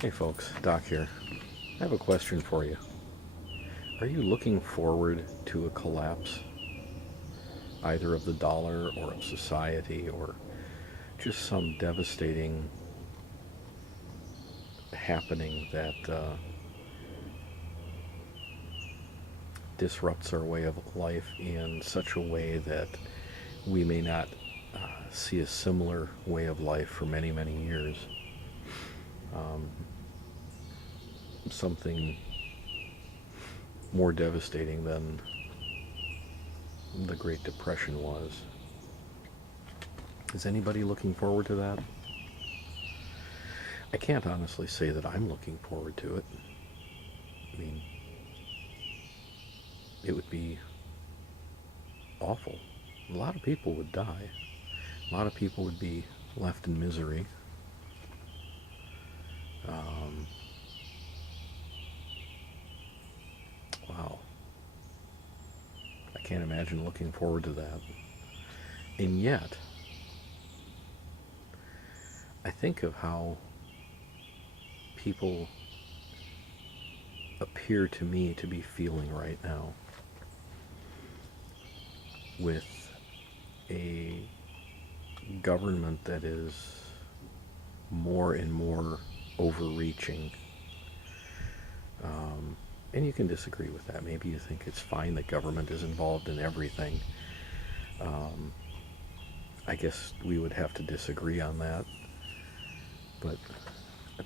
Hey folks, Doc here. I have a question for you. Are you looking forward to a collapse, either of the dollar or of society, or just some devastating happening that disrupts our way of life in such a way that we may not see a similar way of life for many, many years? Um, Something more devastating than the Great Depression was. Is anybody looking forward to that? I can't honestly say that I'm looking forward to it. I mean, it would be awful. A lot of people would die. A lot of people would be left in misery. Um, wow. I can't imagine looking forward to that. And yet, I think of how people appear to me to be feeling right now with a government that is more and more overreaching. And you can disagree with that. Maybe you think it's fine that government is involved in everything. Um, I guess we would have to disagree on that. But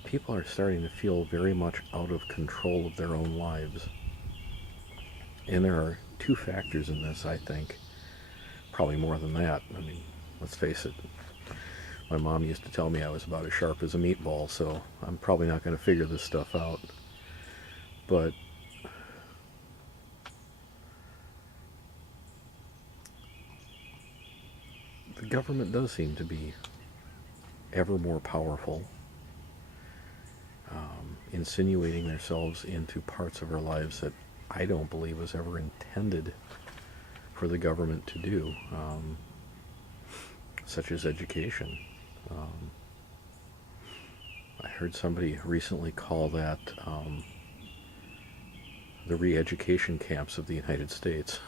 people are starting to feel very much out of control of their own lives. And there are two factors in this, I think. Probably more than that. I mean, let's face it. My mom used to tell me I was about as sharp as a meatball, so I'm probably not going to figure this stuff out. But the government does seem to be ever more powerful, insinuating themselves into parts of our lives that I don't believe was ever intended for the government to do, such as education. Um, I heard somebody recently call that the re-education camps of the United States.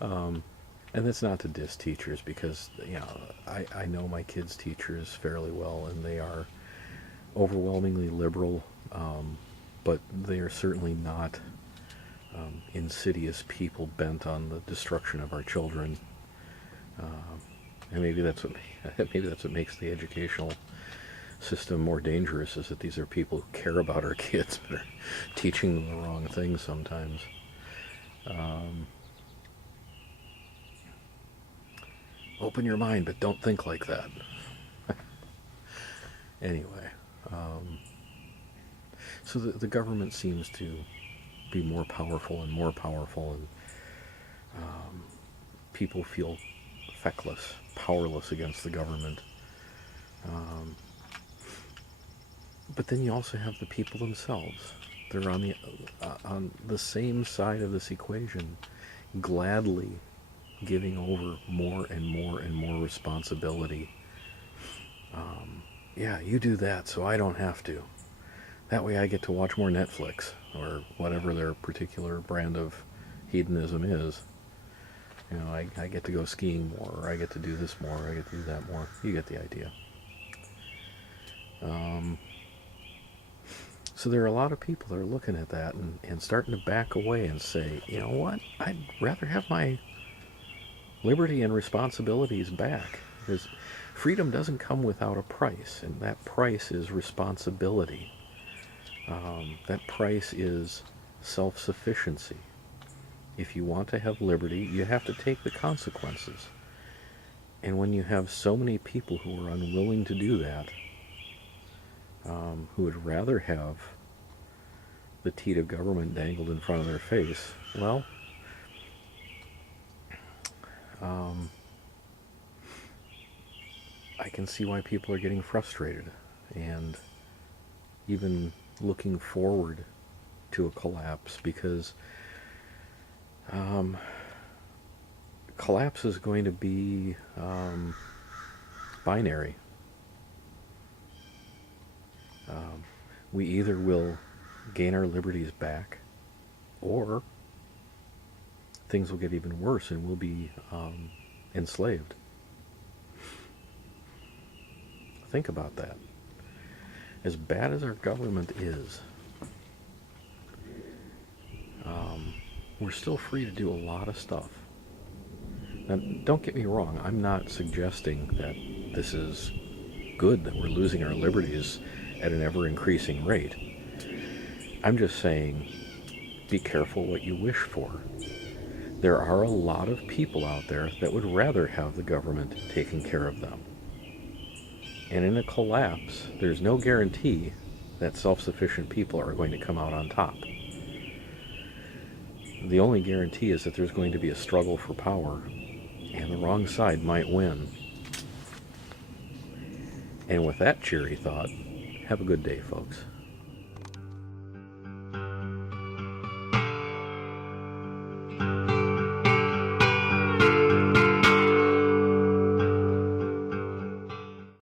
um, and that's not to diss teachers because I know my kids' teachers fairly well, and they are overwhelmingly liberal, but they are certainly not insidious people bent on the destruction of our children. And maybe that's what maybe that's what makes the educational system more dangerous, is that these are people who care about our kids but are teaching them the wrong things sometimes. Um, Open your mind, but don't think like that. Anyway, um, so the government seems to be more powerful and more powerful, and um, people feel feckless, powerless against the government. Um, but then you also have the people themselves. They're on the same side of this equation, gladly giving over more and more and more responsibility. Yeah, you do that so I don't have to. That way I get to watch more Netflix or whatever their particular brand of hedonism is. I get to go skiing more, or I get to do this more, or I get to do that more. You get the idea. Um, so there are a lot of people that are looking at that and starting to back away and say, you know what, I'd rather have my liberty and responsibilities back. Because freedom doesn't come without a price, and that price is responsibility. That price is self-sufficiency. If you want to have liberty, you have to take the consequences. And when you have so many people who are unwilling to do that, who would rather have the teat of government dangled in front of their face, well, um, I can see why people are getting frustrated and even looking forward to a collapse, because um, collapse is going to be binary. We either will gain our liberties back, or things will get even worse and we'll be enslaved. Think about that. As bad as our government is, we're still free to do a lot of stuff. Now, don't get me wrong, I'm not suggesting that this is good, that we're losing our liberties at an ever increasing rate. I'm just saying, be careful what you wish for. There are a lot of people out there that would rather have the government taking care of them. And in a collapse, there's no guarantee that self-sufficient people are going to come out on top. The only guarantee is that there's going to be a struggle for power, and the wrong side might win. And with that cheery thought, have a good day, folks.